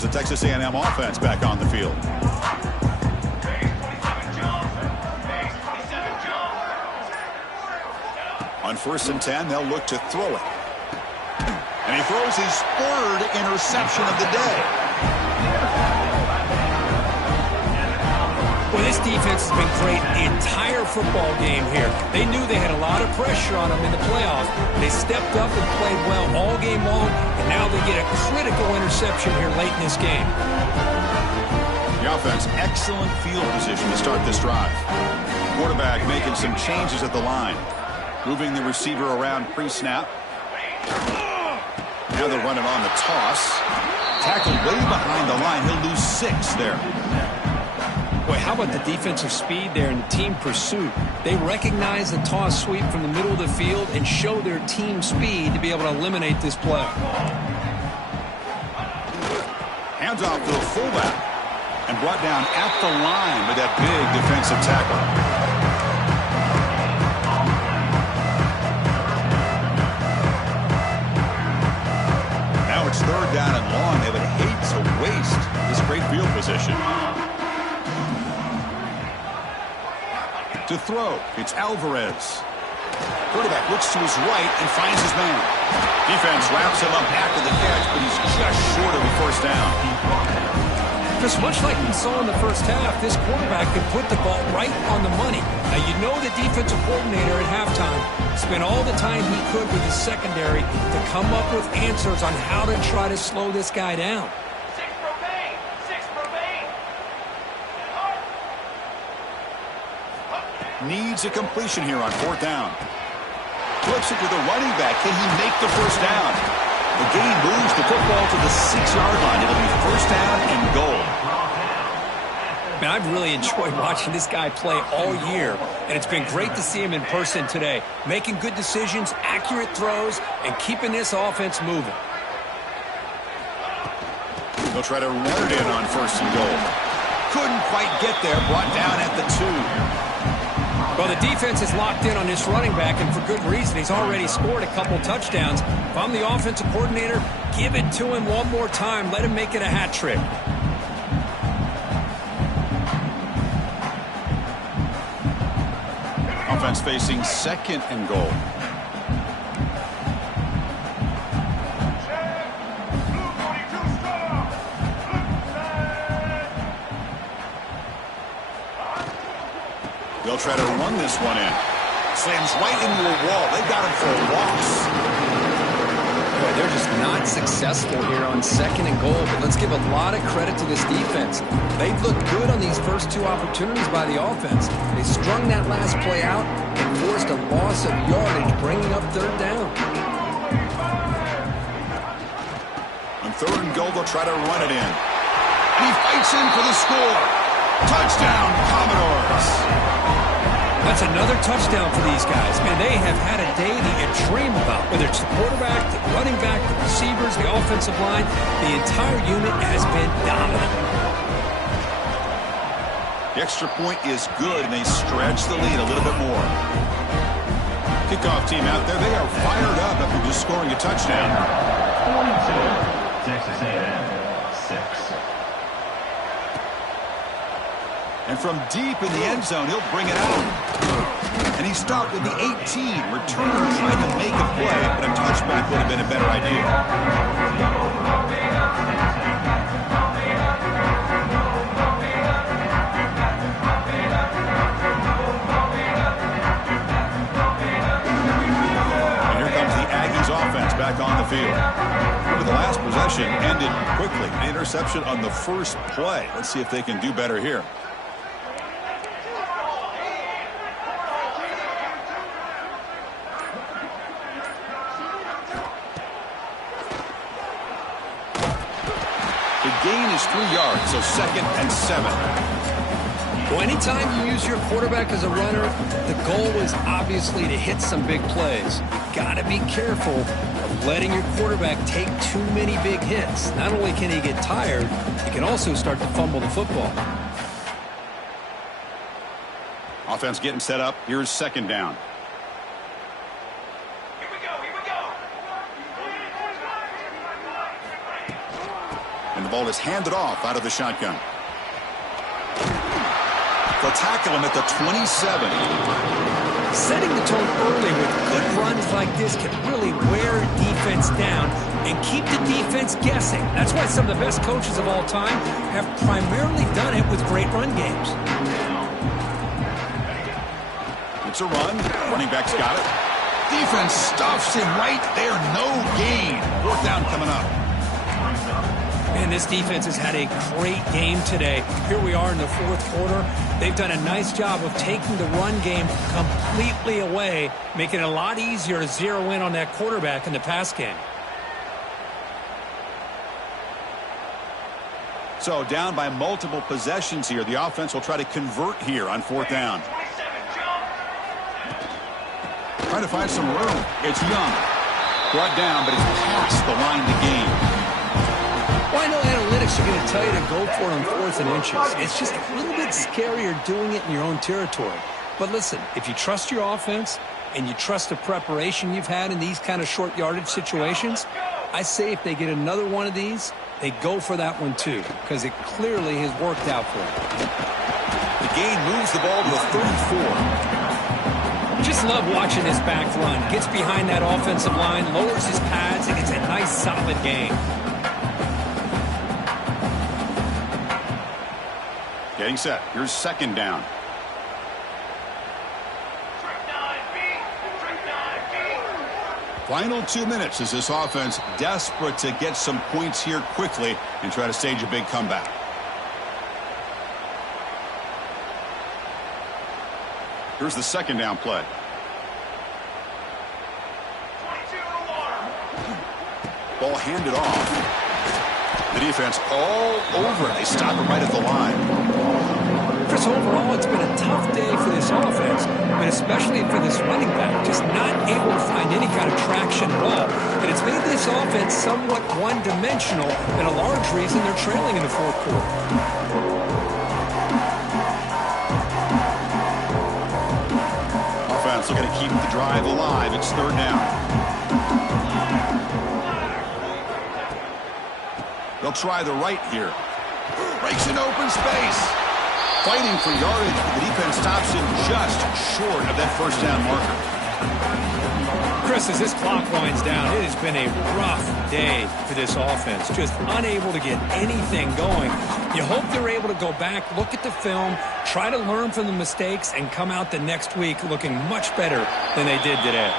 The Texas A&M offense back on the field. On 1st and 10, they'll look to throw it. And he throws his 3rd interception of the day. Well, this defense has been great the entire football game here. They knew they had a lot of pressure on them in the playoffs. They stepped up and played well all game long, and now they get a critical interception here late in this game. The offense, excellent field position to start this drive. Quarterback making some changes at the line. Moving the receiver around pre-snap. Now they'll run it on the toss. Tackled way behind the line. He'll lose 6 there. Boy, how about the defensive speed there and the team pursuit? They recognize the toss sweep from the middle of the field and show their team speed to be able to eliminate this play. Hands off to the fullback and brought down at the line with that big defensive tackle. Now it's 3rd down and long. They would hate to waste this great field position. To throw, it's Alvarez. Quarterback looks to his right and finds his man. Defense wraps him up after the catch, but he's just short of a first down. Just much like we saw in the first half, this quarterback could put the ball right on the money. Now, you know the defensive coordinator at halftime spent all the time he could with his secondary to come up with answers on how to try to slow this guy down. Needs a completion here on 4th down. Flips it to the running back. Can he make the first down? The game moves the football to the 6-yard line. It'll be 1st down and goal. Man, I've really enjoyed watching this guy play all year, and it's been great to see him in person today, making good decisions, accurate throws, and keeping this offense moving. They'll try to run it in on 1st and goal. Couldn't quite get there. Brought down at the 2. Well, the defense is locked in on this running back, and for good reason. He's already scored a couple touchdowns. If I'm the offensive coordinator, give it to him one more time. Let him make it a hat trick. Offense facing 2nd and goal. They'll try to run this one in. Slams right into a wall. They got him for a loss. Boy, they're just not successful here on 2nd and goal, but let's give a lot of credit to this defense. They've looked good on these first 2 opportunities by the offense. They strung that last play out, and forced a loss of yardage, bringing up third down. On third and goal, they'll try to run it in. And he fights in for the score. Touchdown, Commodores. That's another touchdown for these guys. Man, they have had a day that you dream about. Whether it's the quarterback, the running back, the receivers, the offensive line, the entire unit has been dominant. The extra point is good, and they stretch the lead a little bit more. Kickoff team out there. They are fired up after just scoring a touchdown. 42, Texas A&M, 6. And from deep in the end zone, he'll bring it out. And he stopped at the 18. Returner trying to make a play, but a touchback would have been a better idea. And here comes the Aggies offense back on the field. Remember, the last possession ended quickly. An interception on the first play. Let's see if they can do better here. Gain is 3 yards, so 2nd and 7. Well, anytime you use your quarterback as a runner, the goal is obviously to hit some big plays. You've got to be careful of letting your quarterback take too many big hits. Not only can he get tired, he can also start to fumble the football. Offense getting set up. Here's 2nd down. And the ball is handed off out of the shotgun. They'll tackle him at the 27. Setting the tone early with good runs like this can really wear a defense down and keep the defense guessing. That's why some of the best coaches of all time have primarily done it with great run games. It's a run. Running back's got it. Defense stuffs him right there. No gain. 4th down coming up. Man, this defense has had a great game today. Here we are in the 4th quarter. They've done a nice job of taking the run game completely away, making it a lot easier to zero in on that quarterback in the pass game. So down by multiple possessions here. The offense will try to convert here on 4th down. Trying to find some room. It's Young. Brought down, but it's past the line to gain. Well, I know analytics are going to tell you to go for it on 4th and inches. It's just a little bit scarier doing it in your own territory. But listen, if you trust your offense and you trust the preparation you've had in these kind of short yardage situations, I say if they get another one of these, they go for that one too, because it clearly has worked out for them. The gain moves the ball to the 34. Just love watching this back run. Gets behind that offensive line, lowers his pads, and it's a nice solid gain. Getting set. Here's 2nd down. Final 2 minutes as this offense desperate to get some points here quickly and try to stage a big comeback. Here's the 2nd down play. Ball handed off. The defense all over it. They stop it right at the line. Chris, overall, it's been a tough day for this offense, but especially for this running back, just not able to find any kind of traction at all. And it's made this offense somewhat one-dimensional, and a large reason they're trailing in the 4th quarter. Offense looking to keep the drive alive. It's 3rd down. They'll try the right here. Breaks in open space. Fighting for yardage, but the defense stops him just short of that 1st down marker. Chris, as this clock winds down, it has been a rough day for this offense. Just unable to get anything going. You hope they're able to go back, look at the film, try to learn from the mistakes, and come out the next week looking much better than they did today.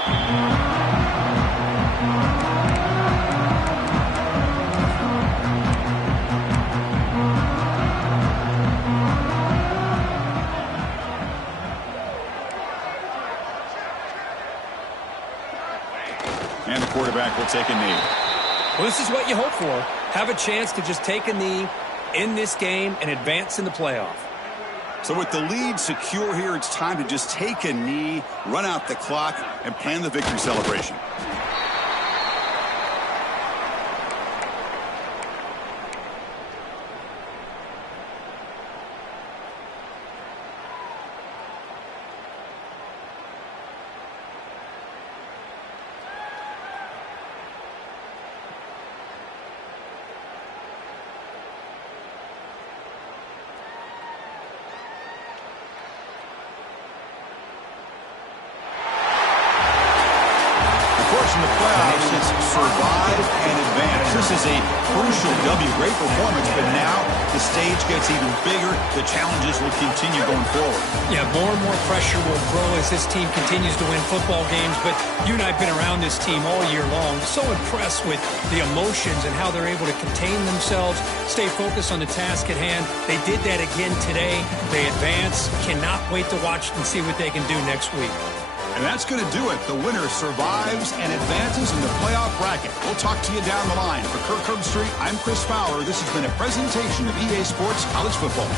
And the quarterback will take a knee. Well, this is what you hope for. Have a chance to just take a knee in this game and advance in the playoff. So with the lead secure here, it's time to just take a knee, run out the clock, and plan the victory celebration. In the playoffs, it's survive and advance. This is a crucial W. Great performance, but now the stage gets even bigger. The challenges will continue going forward. Yeah, more and more pressure will grow as this team continues to win football games, but you and I have been around this team all year long. So impressed with the emotions and how they're able to contain themselves, stay focused on the task at hand. They did that again today. They advance. Cannot wait to watch and see what they can do next week. And that's going to do it. The winner survives and advances in the playoff bracket. We'll talk to you down the line. For Kirk Herbstreit, I'm Chris Fowler. This has been a presentation of EA Sports College Football.